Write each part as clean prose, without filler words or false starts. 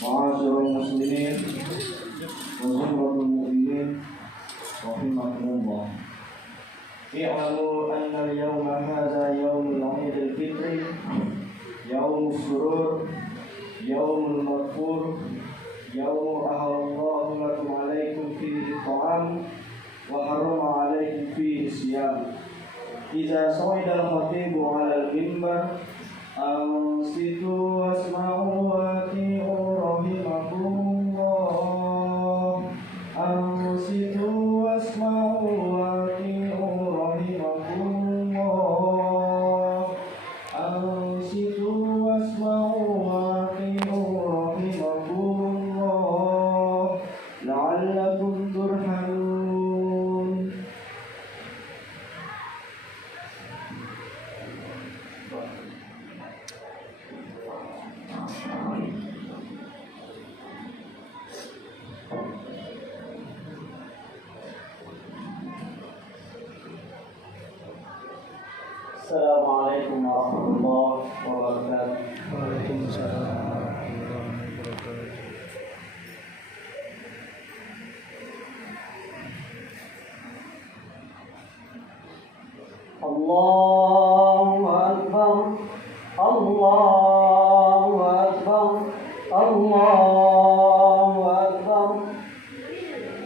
Ma'asyiral muslimin wa zumratul mu'minin rahimakumullah. I'lamu anna al-yawma hadha yawmul 'Idil Fitri, yawmus surur, yawmul maghfur, yawmu ahallallahu lakum 'alaikum fihi ta'am wa harrama 'alaikum fihi siyam. Idza sa'ida al-khatibu 'ala al-minbar ansitu wasma'u wa ati'u rahimakumullah. Ansitu wasma'u wa ati'u rahimakumullah. Ansitu wasma'u wa ati'u rahimakumullah la'allakum turhamun. Assalamualaikum warahmatullahi wabarakatuh. Waalaikumsalam warahmatullahi wabarakatuh. Allahu Akbar, Allahu Akbar, Allahu Akbar,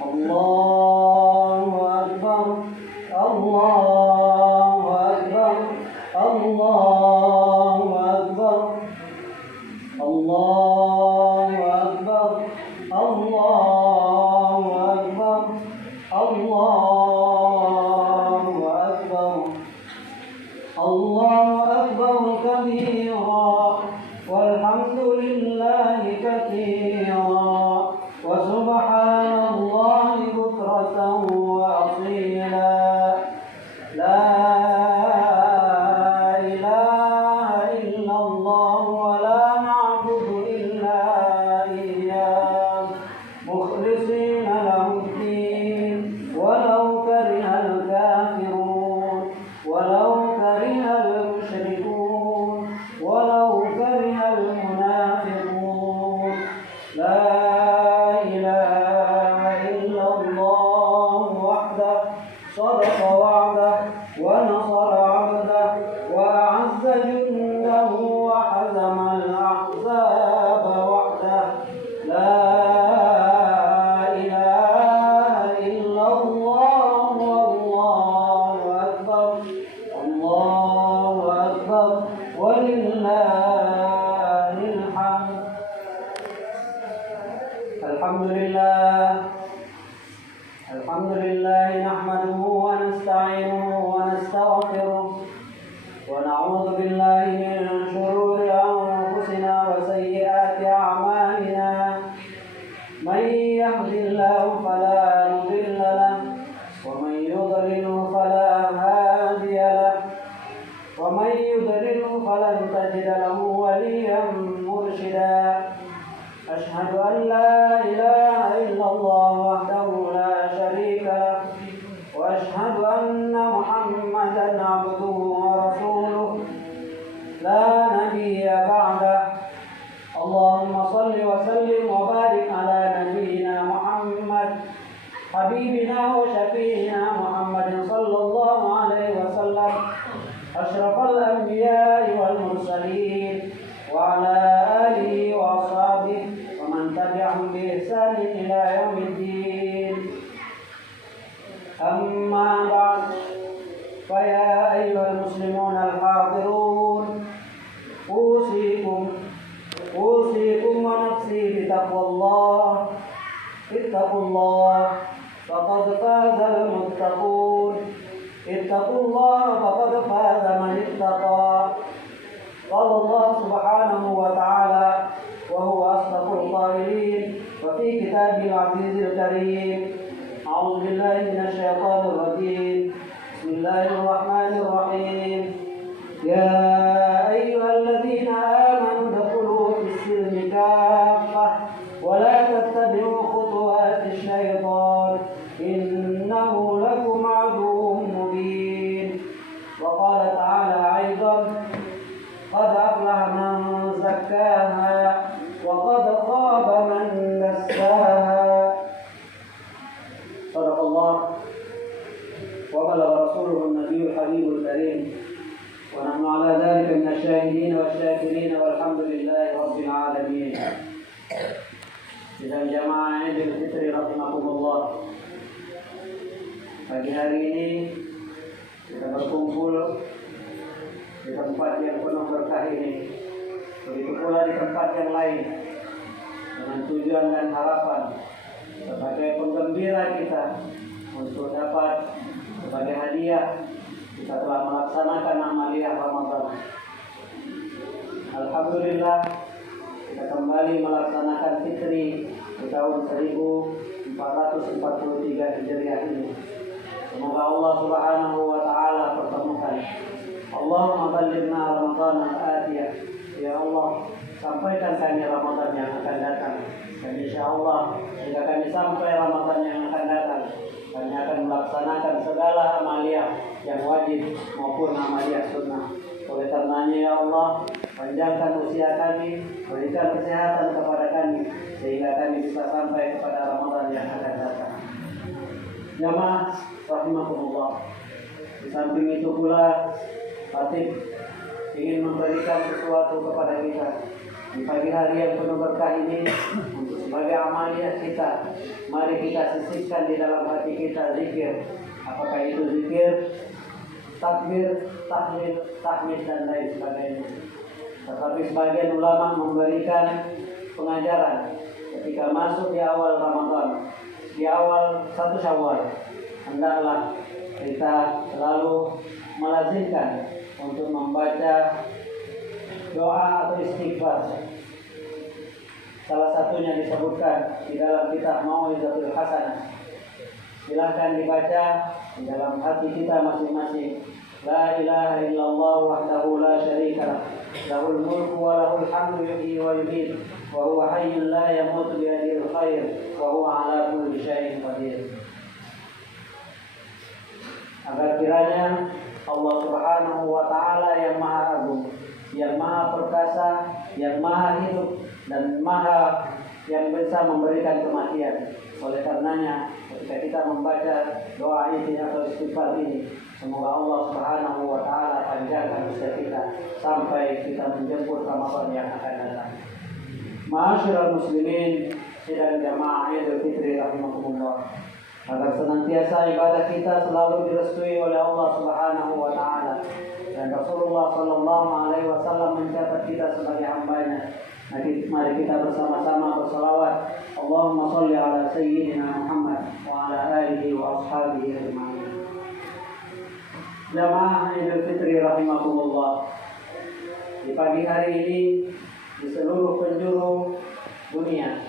Allahu Akbar, Allahu Akbar, Allahu Akbar, Allahu Akbar, Allahu Akbar, Allahu Akbar. Allahu Akbar kabira walhamdulillahi katsira wa subhanallahi bukratan wa asila. La ilaha illallah wa la na'budu illa iyyah mukhlishina lahu-d-din walau karihal kafirun walau karihal musyrikun walau karihal munafiqun. La ilaha illallah wahdah sadaqa wa'dah wa nasara 'abdah wa a'azza jundahu wa hazama al-ahzaba wahdah. La ilaha illallah wallahu akbar, Allahu akbar walillahil hamd. Alhamdulillah, alhamdulillah nahmaduhu wa nasta'inuhu wa nastaghfiruh wa na'udzu billahi min shururi anfusina wa sayyiati a'malina. Man yahdihillahu fala mudilla lahu wa man yudlilhu fala hadiya lahu wa man yudlilhu falan tajida lahu waliyyan murshida. Ashhadu an la ilaha illallah wahdahu la sharika lahu wa ashhadu anna Muhammadan 'abduhu wa rasuluh la nabiyya ba'dah. Allahumma salli wa sallim wa barik ala nabiyyina Muhammad habibina wa syafi'ina Muhammadin sallallahu alaihi wasallam asyrafal anbiya'i wal mursalin wa ala alihi wa ashabihi wa man tabi'ahum bi ihsanin ila yaumiddin. Amma ba'd, fa ya ayyuhal muslimun al-hadirun, usikum wa nafsi bi taqwallah. Ittaqullah faqad fazal muttaqun. Ittaqullah faqad faza man ittaqa. Qala Allah subhanahu wa ta'ala wa huwa asdaqul qailin wa fi kitabil azizil karim. A'udzu billahi minasy syaithanir rajim. Bismillahirrahmanir rahim. Ya ayyuhalladzina amanu dkhulu fis-silmi kaffah wa la tattabi'u khutuwatis syaitan innahu lakum 'aduwwun mubin. Wa qala ta'ala aidan qad aflaha man ورسوله النبي الحبيب الكريم ونحن على ذلك من الشاهدين والشاكرين والحمد لله رب العالمين. Sidang jamaah Idul Fitri rahimakumullah. Pagi hari ini kita berkumpul di tempat yang penuh berkah ini. Begitu pula di tempat yang lain dengan tujuan dan harapan sebagai penggembira kita untuk dapat sebagai hadiah kita telah melaksanakan amaliyah Ramadan. Alhamdulillah kita kembali melaksanakan fitri di tahun 1443 Hijriah ini. Semoga Allah Subhanahu wa taala pertemukan. Allahumma ballighna Ramadan al-atiyah. Ya Allah, sampaikan kami Ramadan yang akan datang. Dan insyaallah jika kami sampai Ramadan yang akan datang, kami akan melaksanakan segala amaliyah yang wajib maupun amaliyah sunnah. Oleh karenanya ya Allah, panjangkan usia kami, berikan kesehatan kepada kami sehingga kami bisa sampai kepada Ramadan yang akan datang. Jamaah rahimakumullah. Di samping itu pula Khatib ingin memberikan sesuatu kepada kita di pagi hari yang penuh berkah ini untuk sebagai amaliyah kita. Mari kita sisipkan di dalam hati kita zikir. Apakah itu zikir, takbir, tahlil, tahmid dan lain sebagainya. Tetapi sebagian ulama memberikan pengajaran ketika masuk di awal Ramadan, di awal 1 Syawal, hendaklah kita selalu melazimkan untuk membaca doa atau istighfar. Salah satunya disebutkan di dalam kitab Mau'izatul Hasanah. Silakan dibaca di dalam hati kita masing-masing. La ilaha illallah wahdahu la syarika lah. Lahul mulku wa lahul hamdu yuhyi wa yumiit wa huwa hayyun la yamutu bi yadihil khair wa huwa ala kulli syai'in qadir. Agar kiranya Allah Subhanahu wa taala yang Maha Agung, yang Maha Perkasa, yang Maha Hidup dan Maha yang bisa memberikan kematian. Oleh karenanya ketika kita membaca doa ini atau istighfar ini, semoga Allah Subhanahu wa taala panjangkan usia kita sampai kita menjemput Ramadan yang akan datang. Ma'asyiral muslimin, sidang jamaah Idul Fitri rahimakumullah. Agar senantiasa ibadah kita selalu direstui oleh Allah Subhanahu wa taala dan Rasulullah sallallahu alaihi wasallam mencatat kita sebagai hamba-Nya. Mari kita bersama-sama berselawat. Allahumma shalli ala sayyidina Muhammad wa ala alihi wa ashabihi ajma'in. Jamaah Idul Fitri rahimakumullah. Di pagi hari ini di seluruh penjuru dunia,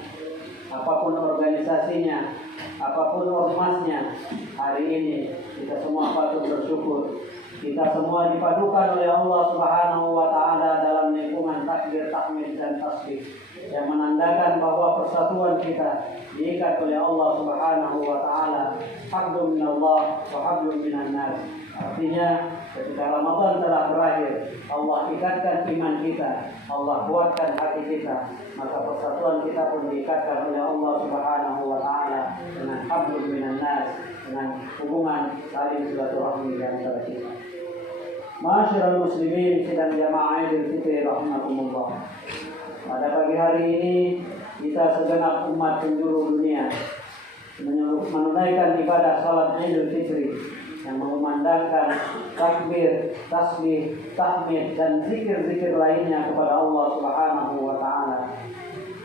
apapun organisasinya, apapun ormasnya, hari ini kita semua patut bersyukur. Kita semua dipadukan oleh Allah Subhanahu wa taala dalam lingkungan takbir, tahmid dan tasbih yang menandakan bahwa persatuan kita diikat oleh Allah Subhanahu wa taala. Hablum minallah wa hablum minan nas. Artinya ketika Ramadan telah berakhir, Allah ikatkan iman kita, Allah kuatkan hati kita, maka persatuan kita pun diikatkan oleh Allah Subhanahu wa taala dengan hablum minan nas, dengan hubungan saling silaturahmi di antara kita. Ma'asyiral muslimin, sidang jamaah Idul Fitri rahimakumullah. Pada pagi hari ini kita segenap umat penjuru dunia menunaikan ibadah salat Idul Fitri yang mengumandangkan takbir, tasbih, tahmid dan zikir-zikir lainnya kepada Allah Subhanahu wa taala.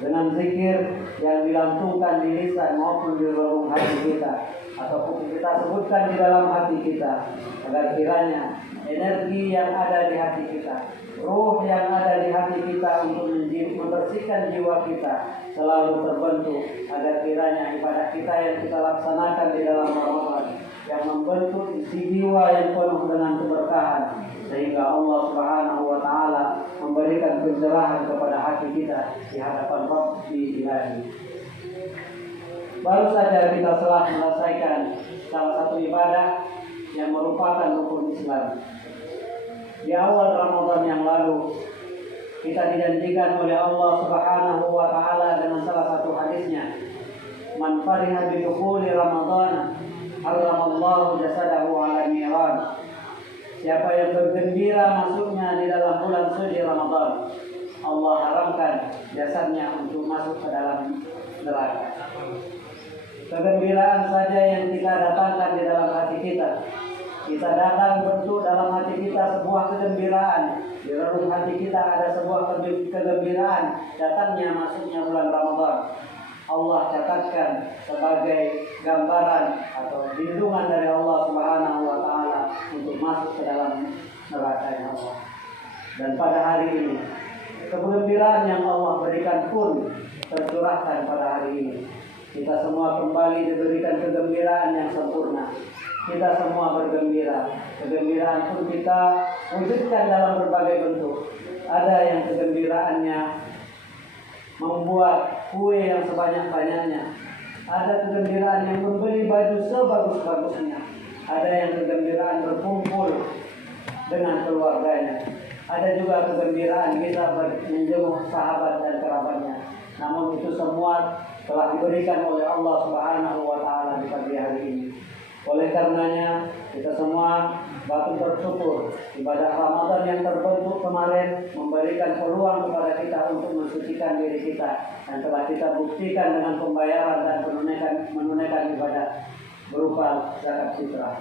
Dengan zikir yang dilantungkan di lisan maupun di relung hati kita ataupun kita sebutkan di dalam hati kita, agar kiranya energi yang ada di hati kita, ruh yang ada di hati kita untuk membersihkan jiwa kita selalu terbentuk, agar kiranya ibadah kita yang kita laksanakan di dalam Ramadan yang membentuk isi jiwa yang penuh dengan keberkahan, sehingga Allah Subhanahu wa taala memberikan pencerahan kepada hati kita di hadapan Rabbil Ilahi. Baru saja kita telah menyelesaikan salah satu ibadah yang merupakan rukun Islam. Di awal Ramadan yang lalu kita dijanjikan oleh Allah Subhanahu wa taala dengan salah satu hadisnya, "Man fariha bi dukhuli Ramadan, haramallahu jasadahu 'ala Imran. Siapa yang bergembira masuknya di dalam bulan suci Ramadan, Allah haramkan jasadnya untuk masuk ke dalam neraka. Kegembiraan saja yang kita datangkan di dalam hati kita. Kita datang bentuk dalam hati kita sebuah kegembiraan. Di relung hati kita ada sebuah kegembiraan datangnya masuknya bulan Ramadan. Allah catatkan sebagai gambaran atau lindungan dari Allah Subhanahu wa taala untuk masuk ke dalam neraka Allah. Dan pada hari ini kegembiraan yang Allah berikan pun tercurahkan pada hari ini. Kita semua kembali diberikan kegembiraan yang sempurna. Kita semua bergembira. Kegembiraan pun kita wujudkan dalam berbagai bentuk. Ada yang kegembiraannya membuat kue yang sebanyak-banyaknya. Ada kegembiraan yang membeli baju sebagus-bagusnya. Ada yang kegembiraan berkumpul dengan keluarganya. Ada juga kegembiraan kita menjenguk sahabat dan kerabatnya. Namun itu semua telah diberikan oleh Allah Subhanahu wa taala di pagi hari ini. Oleh karenanya kita semua patut bersyukur ibadah Ramadan yang terbentuk kemarin memberikan peluang kepada kita untuk mensucikan diri kita dan telah kita buktikan dengan pembayaran dan menunaikan ibadah berupa zakat fitrah.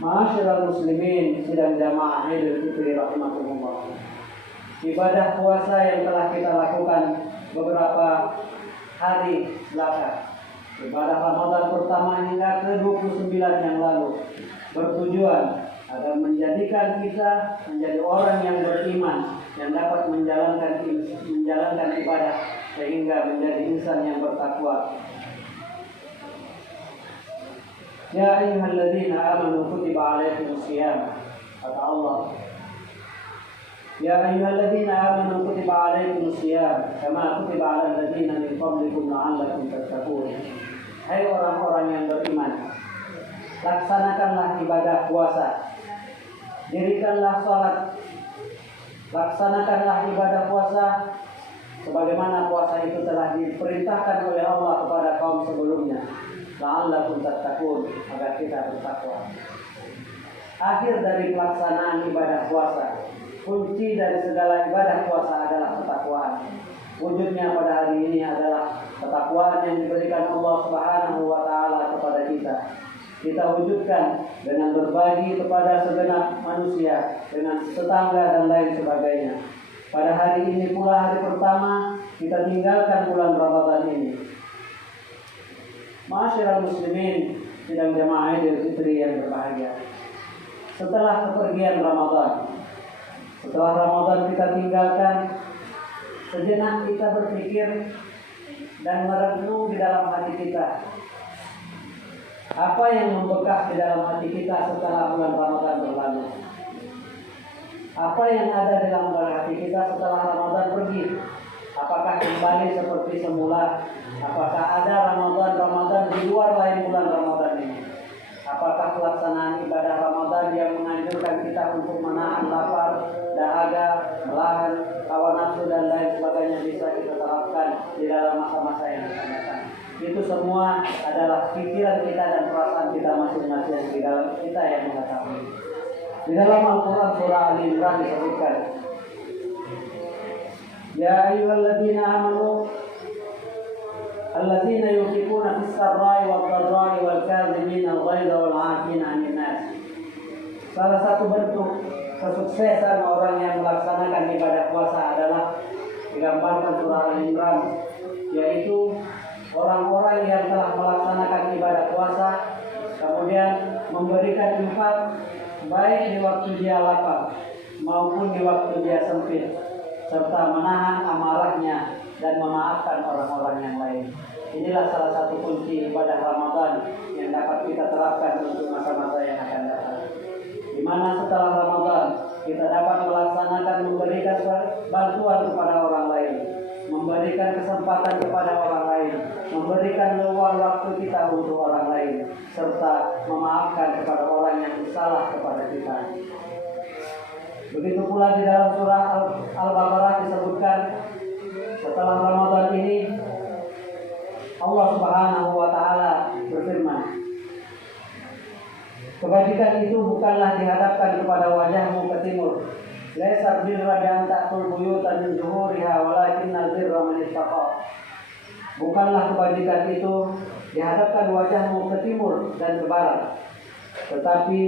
Ma'asyiral muslimin sidang jamaah Idul Fitri rahimakumullah. Ibadah puasa yang telah kita lakukan beberapa hari belakang, ibadah Ramadan pertama hingga ke-29 yang lalu, bertujuan agar menjadikan kita menjadi orang yang beriman, yang dapat menjalankan ibadah sehingga menjadi insan yang bertakwa. Ya ayyuhalladzina amanu kutiba alaikumus shiyam. Kata Allah, Ya ayyuhalladzina amanu kutiba alaikumus shiyam kama kutiba alal ladzina min qablikum la'allakum tattaqun. Hai orang-orang yang beriman, laksanakanlah ibadah puasa. Dirikanlah salat. Laksanakanlah ibadah puasa sebagaimana puasa itu telah diperintahkan oleh Allah kepada kaum sebelumnya. La'allakum tattaqun, agar kita bertakwa. Akhir dari pelaksanaan ibadah puasa, kunci dari segala ibadah puasa adalah ketakwaan. Wujudnya pada hari ini adalah ketakwaan yang diberikan Allah Subhanahu wa taala kepada kita. Kita wujudkan dengan berbagi kepada segenap manusia, dengan tetangga dan lain sebagainya. Pada hari ini pula hari pertama kita tinggalkan bulan Ramadan ini. Ma'asyiral muslimin sidang jamaah Idul Fitri yang berbahagia. Setelah kepergian Ramadan, setelah Ramadan kita tinggalkan, sejenak kita berpikir dan merenung di dalam hati kita. Apa yang membekas di dalam hati kita setelah bulan Ramadan berlalu? Apa yang ada di dalam hati kita setelah Ramadan pergi? Apakah kembali seperti semula? Apakah ada Ramadan di luar lain bulan Ramadan ini? Apakah pelaksanaan ibadah Ramadan yang menganjurkan kita untuk menahan lapar, dahaga, melahan hawa nafsu dan lain sebagainya bisa kita terapkan di dalam masa-masa yang akan datang? Itu semua adalah pikiran kita dan perasaan kita masing-masing di dalam kita yang mengetahui. Di dalam Al-Quran surah Al-Imran disebutkan, Ya ayyuhalladzina amanu alladzina yunfiquna fis-sarra'i wad-dharra'i wal-kadhimina al-ghaidha wal-'afina 'anil nas. Salah satu bentuk kesuksesan orang yang melaksanakan ibadah puasa adalah digambarkan surah Al-Imran, yaitu orang-orang yang telah melaksanakan ibadah puasa kemudian memberikan infak baik di waktu dia lapar maupun di waktu dia sempit, serta menahan amarahnya dan memaafkan orang-orang yang lain. Inilah salah satu kunci ibadah Ramadan yang dapat kita terapkan untuk masa-masa yang akan datang. Di mana setelah Ramadan kita dapat melaksanakan memberikan bantuan kepada orang lain, memberikan kesempatan kepada orang lain, memberikan luang waktu kita untuk orang lain, serta memaafkan kepada orang yang bersalah kepada kita. Begitu pula di dalam surah Al-Baqarah disebutkan, setelah Ramadan ini Allah Subhanahu wa taala berfirman, Kebajikan itu bukanlah dihadapkan kepada wajahmu ke timur. Laisa birra bi an ta'tul buyuta min zuhuriha walakinnal birra man ittaqa. Bukanlah kebajikan itu dihadapkan wajahmu ke timur dan ke barat. Tetapi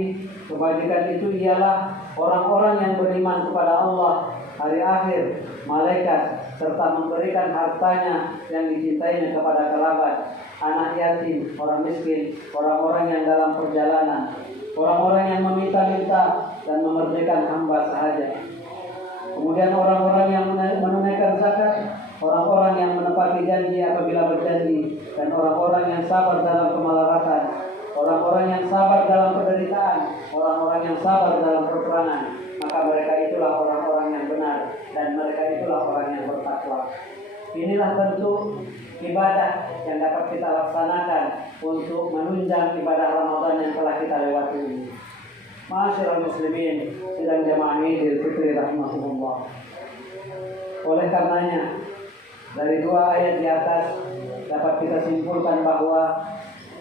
kebajikan itu ialah orang-orang yang beriman kepada Allah, hari akhir, malaikat, serta memberikan hartanya yang dicintainya kepada kerabat, anak yatim, orang miskin, orang-orang yang dalam perjalanan, orang-orang yang meminta-minta dan memerdekakan hamba sahaja. Kemudian orang-orang yang menunaikan zakat, orang-orang yang menepati janji apabila berjanji, dan orang-orang yang sabar dalam kemalaratan, orang-orang yang sabar dalam penderitaan, orang-orang yang sabar dalam peperangan. Maka mereka itulah orang-orang yang benar, dan mereka itulah orang yang bertakwa. Inilah bentuk ibadah yang dapat kita laksanakan untuk menunjang ibadah Ramadan yang telah kita lewati ini. Ma'asyiral muslimin sidang jamaah Idul Fitri rahimahumullah. Oleh karenanya, dari dua ayat di atas dapat kita simpulkan bahwa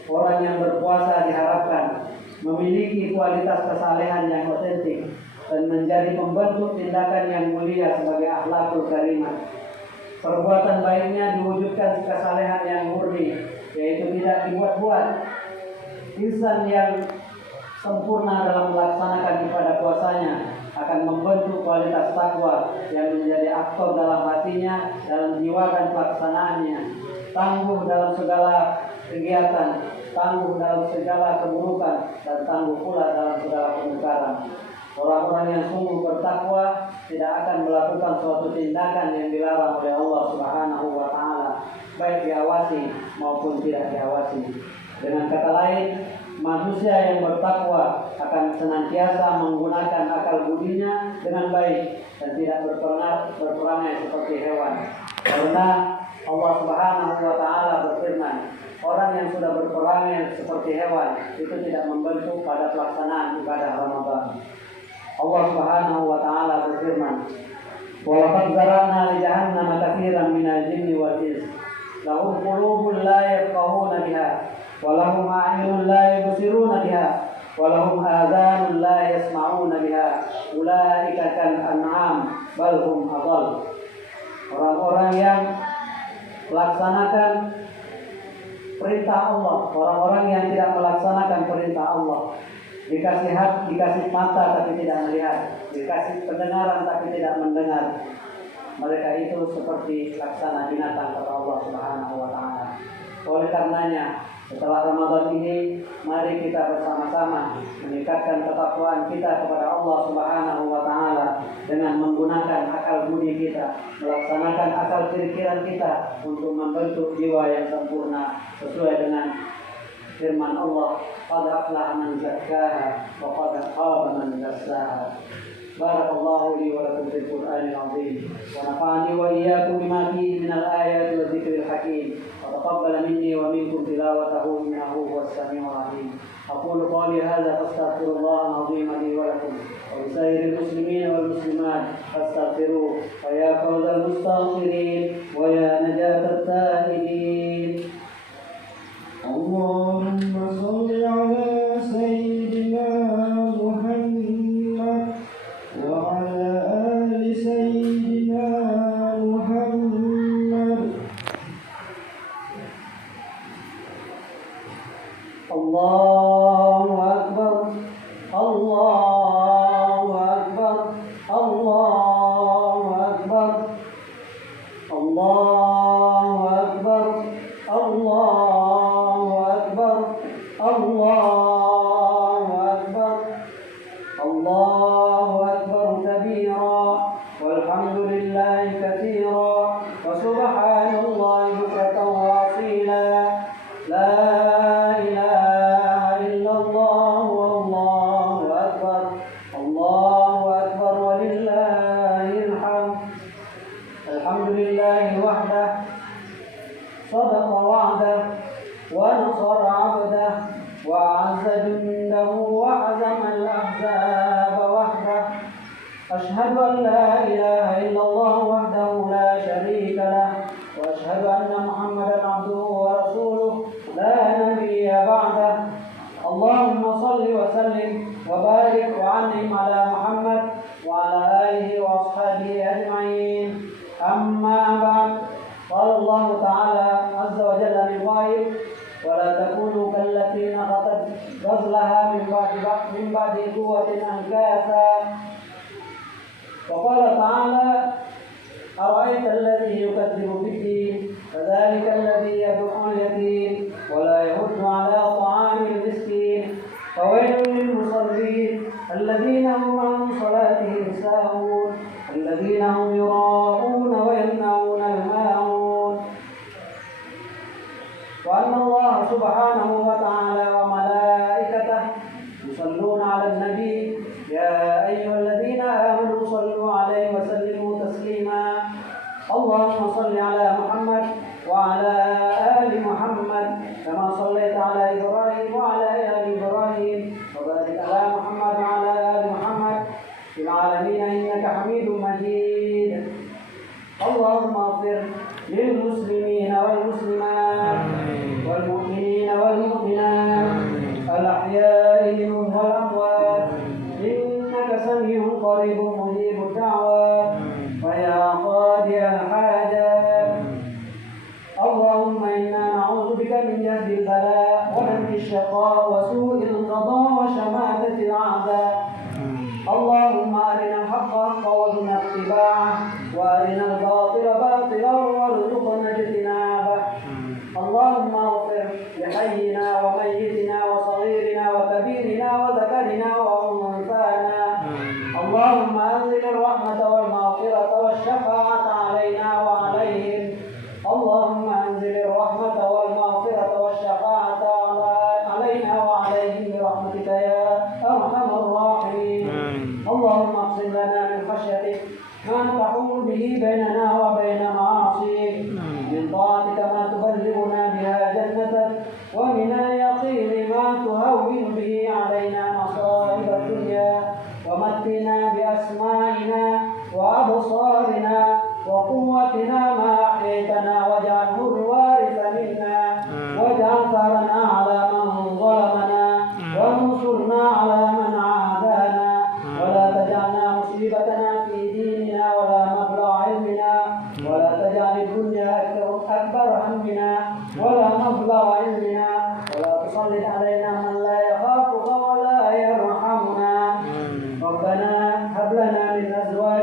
orang yang berpuasa diharapkan memiliki kualitas kesalehan yang otentik dan menjadi pembentuk tindakan yang mulia sebagai akhlakul karimah. Perbuatan baiknya diwujudkan kesalehan yang murni, yaitu tidak dibuat-buat. Insan yang sempurna dalam melaksanakan ibadah puasanya akan membentuk kualitas takwa yang menjadi aktor dalam hatinya, dalam jiwa dan pelaksanaannya. Tangguh dalam segala kegiatan, tangguh dalam segala keburukan, dan tangguh pula dalam segala kemungkaran. Orang-orang yang sungguh bertakwa tidak akan melakukan suatu tindakan yang dilarang oleh Allah Subhanahu wa taala, baik diawasi maupun tidak diawasi. Dengan kata lain, manusia yang bertakwa akan senantiasa menggunakan akal budinya dengan baik dan tidak berperangai seperti hewan. Karena Allah Subhanahu wa taala berfirman, orang yang sudah berperangai seperti hewan itu tidak membentuk pada pelaksanaan ibadah Ramadan. Allah Subhanahu wa taala berfirman, "Wa laqad zara'na li jahannama katsiran minal jinni wal ins, lahum qulubun la yafqahuna biha, wa lahum a'yunun la yubsiruna biha, wa lahum adhanun la yasma'una biha, ulaika kal an'am bal hum adall." Orang-orang yang melaksanakan perintah Allah, orang-orang yang tidak melaksanakan perintah Allah, dikasih hati, dikasih mata tapi tidak melihat, dikasih pendengaran tapi tidak mendengar, mereka itu seperti laksana binatang kata Allah Subhanahu wa taala. Oleh karenanya, setelah Ramadan ini, mari kita bersama-sama meningkatkan ketakwaan kita kepada Allah Subhanahu wa taala dengan menggunakan akal budi kita, melaksanakan akal pikiran kita untuk membentuk jiwa yang sempurna sesuai dengan firman Allah, "Qad aflaha man zakkaha wa qad khaba man dassaha." Barakallahu li wa lakum fil Qur'anil 'azim wa nafa'ani wa iyyakum bima fihi minal ayati wa dzikril hakim wa taqabbala minni wa minkum tilawatahu innahu huwas samiul 'alim. Aqulu qawli hadza fastaghfirullahal 'azim li wa lakum wa lisairil muslimin wal muslimat fastaghfiruhu wa ya fawzal mustaghfirin wa ya najatat taibin. Allahumma shalli ala sayyidina Muhammad wa ala ali sayyidina Muhammad. Allahu akbar, Allahu akbar, Allahu akbar, Allahu akbar, Allahu akbar, Allahu akbar, Allahu akbar kabira, walhamdulillahi katsira, wa subhanallahi bukratan wa asila. La ilaha illallah wallahu akbar, Allahu akbar walillahil hamd. Alhamdulillahi wahdah, sadaqa wa'dah, wa nasara 'abdah, wa 'azza jundahu wa hazama al-ahzaba wahdah. Ashhadu an la ilaha illallah wahdahu la syarika lah, wa ashhadu anna Muhammadan 'abduhu wa rasuluh la nabiyya ba'dah. Allahumma shalli wa sallim وبارك وأنعم على محمد وعلى آله وأصحابه أجمعين. أما بعد، قال الله تعالى عز وجل من قائل: ولا تكونوا كالتي نقضت غزلها من بعد قوة أنكاثا. وقال تعالى: أرأيت الذي يكذب بالدين فذلك الذي يدعو اليتيم ولا يحض على طعام المسكين فويل للمصلين الذين هم عن صلاتهم ساهون الذين هم يراءون ويمنعون الماعون. وأن الله سبحانه وتعالى وملائكته يصلون على النبي يا أيها الذين آمنوا صلوا عليه وسلموا تسليما. اللهم صل على محمد وعلى آل محمد كما صليت على إبراهيم وعلى آل إبراهيم وبارك على محمد وعلى آل محمد في العالمين إنك حميد مجيد. اللهم اغفر للمسلمين والمسلمات والمؤمنين والمؤمنات الأحياء منهم والأموات إنك سميع قريب مجيب الدعوات ويا قاضي الحاجات. اللهم إنا نعوذ بك من جهد البلاء ومن الشقاء وسوء القضاء وشماتة الأعداء. اللهم أرنا الحق حقا وارزقنا اتباعه وأرنا الباطل باطلا وارزقنا اجتنابه. اللهم اغفر لحينا وميتنا وصغيرنا وكبيرنا وذكرنا وأنثانا. اللهم أنزل الرحمة والمغفرة والشفاعة علينا وعليهم. اللهم أنزل الرحمة والمغفرة والشفاعة علينا وعليهم برحمتك يا أرحم الراحمين. اللهم اقسم لنا من خشيتك ما تحول به بيننا وبين معاصيك، من طاعتك ما تبلغنا بها جنتك، ومن اليقين ما تهون به علينا مصائب الدنيا، ومتنا بأسماعنا وأبصارنا وقوتنا ما أحييتنا واجعله الوارث منا، واجعل ثارنا على من ظلمنا وانصرنا على من عادانا، ولا تجعلنا مصيبتنا في ديننا ولا مبلغ علمنا، ولا تجعل الدنيا أكبر همنا ولا مبلغ علمنا، ولا تسلط علينا من لا يخافك ولا يرحمنا. ربنا هب لنا من أزواجنا